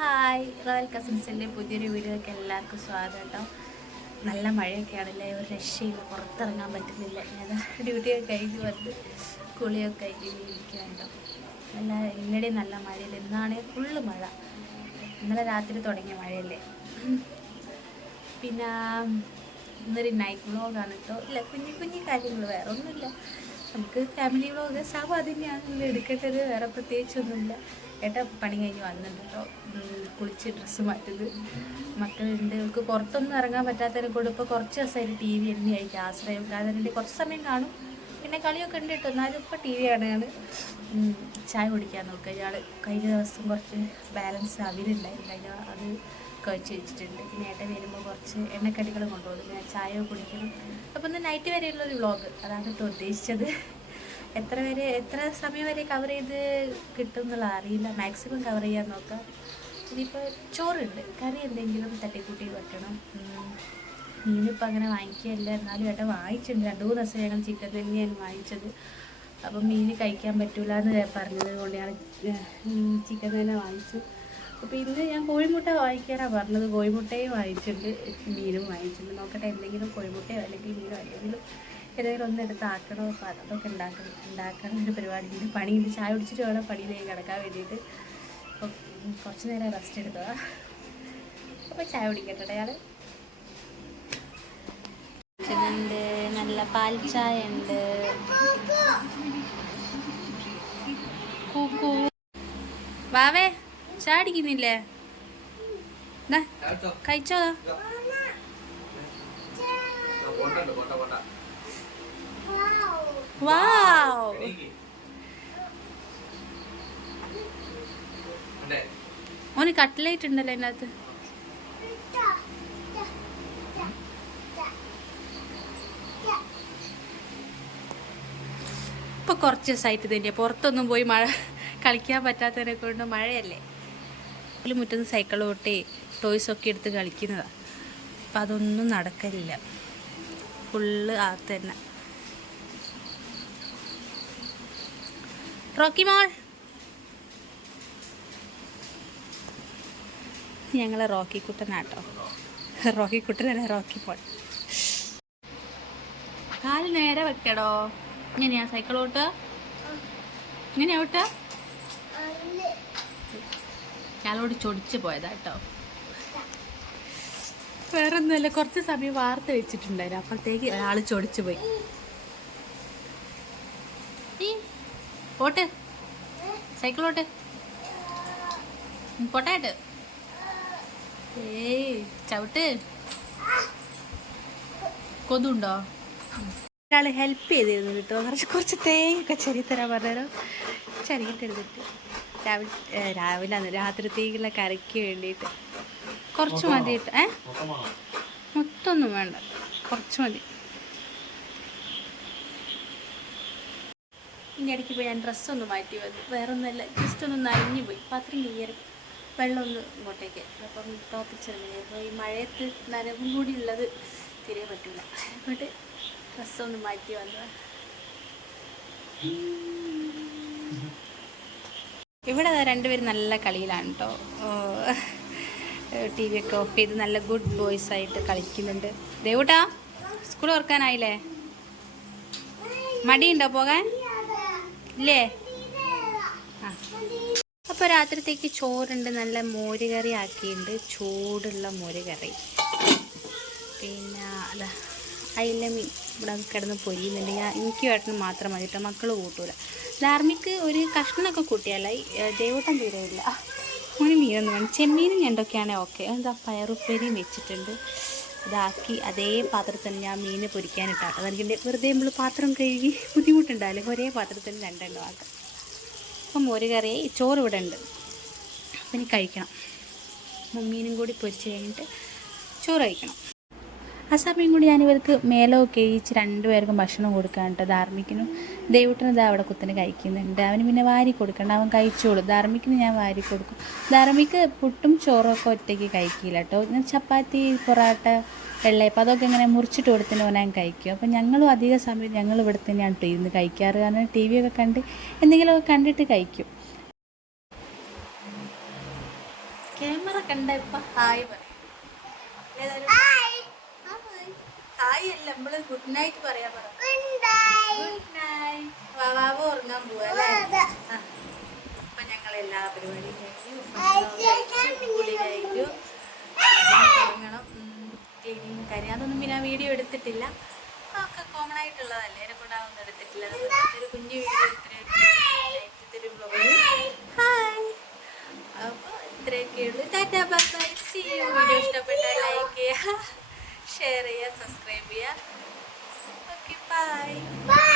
Hi. Royal കസിൻസിന്റെ പുതിയൊരു വീഡിയോയ്ക്ക് എല്ലാവർക്കും സ്വാഗതം കേട്ടോ. നല്ല മഴയൊക്കെയാണല്ലേ? ഒരു രക്ഷയില്ല. പുറത്തിറങ്ങാൻ പറ്റുന്നില്ല. ഞാൻ ഡ്യൂട്ടിയൊക്കെ കഴിഞ്ഞ് വന്ന് കുളിയൊക്കെ കഴിഞ്ഞ് ഇരിക്കുന്നുണ്ടോ നല്ല ഇന്നലെ നല്ല മഴയില്ല? ഇന്നാണെങ്കിൽ ഫുള്ള് മഴ. ഇന്നലെ രാത്രി തുടങ്ങിയ മഴയല്ലേ? പിന്നെ ഇന്നൊരു നൈറ്റ് വ്ളോഗാണ് കേട്ടോ. ഇല്ല കുഞ്ഞു കുഞ്ഞു കാര്യങ്ങൾ വേറെ ഒന്നുമില്ല. നമുക്ക് ഫാമിലി വ്ളോഗ് സാബ് അത് തന്നെയാണല്ലോ എടുക്കേണ്ടത് വേറെ പ്രത്യേകിച്ചൊന്നുമില്ല. ഏട്ടാ പണി കഴിഞ്ഞ് വന്നിട്ട് കേട്ടോ കുളിച്ച് ഡ്രസ്സ് മാറ്റുന്നത് മക്കളുണ്ട് അവൾക്ക് പുറത്തൊന്നും ഇറങ്ങാൻ പറ്റാത്തതിനെ കൊണ്ട് ഇപ്പോൾ കുറച്ച് ദിവസമായിട്ട് ടി വി തന്നെയായിരിക്കും ആശ്രയം. കാരണം കുറച്ച് സമയം കാണും. പിന്നെ കളിയൊക്കെ ഉണ്ട് കേട്ടോ എന്നാലും ഇപ്പോൾ ടി വി കാണുകയാണ് ചായ കുടിക്കാൻ നോക്കുക ഇയാൾ കഴിഞ്ഞ ദിവസം കുറച്ച് ബാലൻസ് അവിലുണ്ടായിരുന്നു കഴിഞ്ഞ അത് കഴിച്ച് വെച്ചിട്ടുണ്ട്. പിന്നെ ഏട്ടൻ വരുമ്പോൾ കുറച്ച് എണ്ണക്കടികൾ കൊണ്ടുപോകും. ഞാൻ ചായ കുടിക്കണം. അപ്പോൾ ഇന്ന് നൈറ്റ് വരെയുള്ളൊരു വ്ളോഗ് അതാണ് കേട്ടോ ഉദ്ദേശിച്ചത്. എത്ര വരെ എത്ര സമയം വരെ കവർ ചെയ്ത് കിട്ടും എന്നുള്ള അറിയില്ല. മാക്സിമം കവർ ചെയ്യാൻ നോക്കാം. ഇനിയിപ്പോൾ ചോറുണ്ട്. കറി എന്തെങ്കിലും തട്ടിക്കൂട്ടി വെക്കണം. മീനിപ്പോൾ അങ്ങനെ വാങ്ങിക്കുകയല്ല. എന്നാലും ഏട്ടൻ വാങ്ങിച്ചിട്ടുണ്ട്. രണ്ട് മൂന്ന് ദിവസം ഞങ്ങൾ ചിക്കൻ തന്നെയാണ് വാങ്ങിച്ചത്. അപ്പം മീൻ കഴിക്കാൻ പറ്റൂല എന്ന് പറഞ്ഞത് കൊണ്ട് ഞാൻ ചിക്കൻ തന്നെ വാങ്ങിച്ചു. അപ്പോൾ ഇന്ന് ഞാൻ കോഴിമുട്ട വാങ്ങിക്കാനാണ് പറഞ്ഞത്. കോഴിമുട്ടയും വാങ്ങിച്ചിട്ടുണ്ട്. മീനും വാങ്ങിച്ചിട്ടുണ്ട്. നോക്കട്ടെ എന്തെങ്കിലും കോഴിമുട്ടയോ അല്ലെങ്കിൽ മീനോ എന്തെങ്കിലും ഏതെങ്കിലും ഒന്ന് എടുത്ത് ആക്കണോ? അപ്പോൾ അതൊക്കെ ഉണ്ടാക്കണം ഉണ്ടാക്കണം ഒരു പരിപാടിയുണ്ട് പണിയുണ്ട് ചായ കുടിച്ചിട്ട് വേണം പണിയിലേക്ക് കിടക്കാൻ വേണ്ടിയിട്ട്. അപ്പോൾ കുറച്ച് നേരം റെസ്റ്റ് എടുത്തതാ. അപ്പോൾ ചായ കുടിക്കട്ടെ അയാൾ ഉണ്ട് നല്ല പാൽ ചായ ഉണ്ട്. വാവേ ചായ അടിക്കുന്നില്ലേ ദാ, കഴിച്ചോ വാവ് ഓന് കട്ട്ലേറ്റ് ഉണ്ടല്ലോ അതിനകത്ത്. ഇപ്പൊ കുറച്ച് ദിവസമായിട്ട് തന്നെ പുറത്തൊന്നും പോയി മഴ കളിക്കാൻ പറ്റാത്തതിനെ കൊണ്ട് മഴയല്ലേ. ഇതിൽ മുറ്റത്ത് സൈക്കിൾ ടോയ്സ് ഒക്കെ എടുത്ത് കളിക്കുന്നതാണ് അപ്പം അതൊന്നും നടക്കലില്ല. ഫുള്ള് അകത്ത് തന്നെ. റോക്കി മോൾ. ഞങ്ങൾ റോക്കി കുട്ടനാട്ടോ. റോക്കി കുട്ടനല്ല റോക്കി മോൾ. കാൽ നേരെ വെക്കടോ. ഇങ്ങനെയാ സൈക്കിൾ ഓട്ട. ഇങ്ങനെയാ ഓട്ട. ഞാനോട് ചൊടിച്ച് പോയതാ കേട്ടോ വേറെ ഒന്നുമല്ല കുറച്ച് സമയം വാർത്ത വെച്ചിട്ടുണ്ടായിരുന്നു. അപ്പോഴത്തേക്ക് ഒരാൾ ചൊടിച്ചു പോയി. ഓട്ട് സൈക്കിൾ ഓട്ട് ഏയ് ചവിട്ട്. കൊതുണ്ടോ? ഒരാൾ ഹെൽപ്പ് ചെയ്തിരുന്നു കേട്ടോ. കുറച്ച് കുറച്ച് തേങ്ങയൊക്കെ ചെറിയ തരാൻ പറഞ്ഞാലോ ചെറിയിട്ടെടുത്തിട്ട് രാവിലെ രാവിലെ അന്ന് രാത്രിത്തേക്കുള്ള കറിക്ക് വേണ്ടിയിട്ട്. കുറച്ച് മതി കേട്ടോ ഏ? മൊത്തമൊന്നും വേണ്ട. കുറച്ച് മതി. ഇനി ഇടയ്ക്ക് പോയി ഞാൻ ഡ്രസ്സൊന്ന് മാറ്റി വന്നു. വേറെ ഒന്നല്ല ജസ്റ്റ് ഒന്ന് നനഞ്ഞു പോയി. പാത്രം കയ്യറി വെള്ളം ഒന്ന് ഇങ്ങോട്ടേക്ക്. അപ്പം ടോപ്പിൽ അപ്പോൾ ഈ മഴയത്ത് നനവും കൂടി ഉള്ളത് തിരികെ പറ്റില്ല. എന്നിട്ട് ഡ്രസ്സൊന്ന് മാറ്റി വന്നു. ഇവിടെ രണ്ടുപേരും നല്ല കളിയിലാണ് കേട്ടോ ടി വി ഒക്കെ ഓഫ് ചെയ്ത് നല്ല ഗുഡ് ബോയ്സ് ആയിട്ട് കളിക്കുന്നുണ്ട്. ദേവൂട്ടാ സ്കൂൾ ഓർക്കാനായില്ലേ മടിയുണ്ടോ പോകാൻ? ഇല്ലേ അപ്പൊ രാത്രിത്തേക്ക് ചോറുണ്ട് നല്ല മോരുകറി ആക്കിയിട്ടുണ്ട്. ചൂടുള്ള മോരുകറി. പിന്നെ അതാ അയില മീൻ ഇവിടെ കിടന്ന് പൊരിയുന്നുണ്ട്. ഞാൻ എനിക്ക് ഏട്ടന് മാത്രം മതി കേട്ടോ മക്കൾ കൂട്ടൂല. ധാർമ്മിക്ക് ഒരു കഷ്ണമൊക്കെ കൂട്ടിയാലായി ദേവട്ടം തീരെയില്ല അങ്ങനെ മീനൊന്നും വേണം ചെമ്മീനും ഞണ്ടൊക്കെയാണെങ്കിൽ ഓക്കെ. എന്താ പയറുപ്പേരിയും വെച്ചിട്ടുണ്ട്. ഇതാക്കി അതേ പാത്രത്തിൽ ഞാൻ മീൻ പൊരിക്കാനിട്ടാ അതെനിക്ക് വെറുതെ നമ്മൾ പാത്രം കഴുകി ബുദ്ധിമുട്ടുണ്ടാവില്ല. ഒരേ പാത്രത്തിൽ രണ്ടെണ്ണം ആക്കാം. അപ്പം ഒരു കറി ചോറ് ഇവിടെ ഉണ്ട്. അപ്പം ഇനി കഴിക്കണം. മീനും കൂടി പൊരിച്ച് കഴിഞ്ഞിട്ട് ചോറ് കഴിക്കണം. ആ സമയം കൂടി ഞാനിവർക്ക് മേലൊക്കെ കഴിച്ച് രണ്ടുപേർക്കും ഭക്ഷണം കൊടുക്കാൻ കേട്ടോ ധാർമ്മിക്കിനും ഇതാ അവിടെ കുത്തിന് കഴിക്കുന്നുണ്ട്. അവന് പിന്നെ വാരി കൊടുക്കണ്ട. അവൻ കഴിച്ചോളൂ. ധാർമ്മിക്കിന് ഞാൻ വാരി കൊടുക്കും. ധാർമ്മിക്ക് പുട്ടും ചോറും ഒക്കെ ഒറ്റയ്ക്ക് കഴിക്കില്ല കേട്ടോ. ഞാൻ ചപ്പാത്തി പൊറാട്ട വെള്ളയപ്പം അതൊക്കെ ഇങ്ങനെ മുറിച്ചിട്ട് കൊടുത്തിന് ഓനാൻ കഴിക്കും. അപ്പം ഞങ്ങളും അധിക സമയം ഞങ്ങൾ ഇവിടെ തന്നെയാണ് കേട്ടോ ഇരുന്ന് കഴിക്കാറ്. കാരണം ടി വി ഒക്കെ കണ്ട് എന്തെങ്കിലുമൊക്കെ കണ്ടിട്ട് കഴിക്കും. ക്യാമറ കണ്ട ഇപ്പം ഹായ് പറയും. നമ്മൾ ഗുഡ് നൈറ്റ് പറയാൻ പറ. വാവാവ് ഉറങ്ങാൻ പോവാ അല്ലേ? ആ. അപ്പൊ ഞങ്ങൾ എല്ലാ പരിപാടിയും കഴിഞ്ഞു. കഴിഞ്ഞു. ഉറങ്ങണം. ക്ലീനിങ് കാര്യം അതൊന്നും പിന്നെ വീഡിയോ എടുത്തിട്ടില്ല. ഒക്കെ കോമൺ ആയിട്ടുള്ളതല്ലേ? എന്നെ എടുത്തിട്ടില്ല. ഒരു കുഞ്ഞു വീഡിയോ ഇത്രയൊക്കെ ബ്ലോഗ് ഹായ് അപ്പോൾ ഇത്രയൊക്കെ ഉള്ളൂ. Tata bye bye see video ഇഷ്ടപ്പെട്ട ലൈക്ക് ചെയ്യുക. സബ്സ്ക്രൈബ് ചെയ്യുക ഓക്കെ ബൈ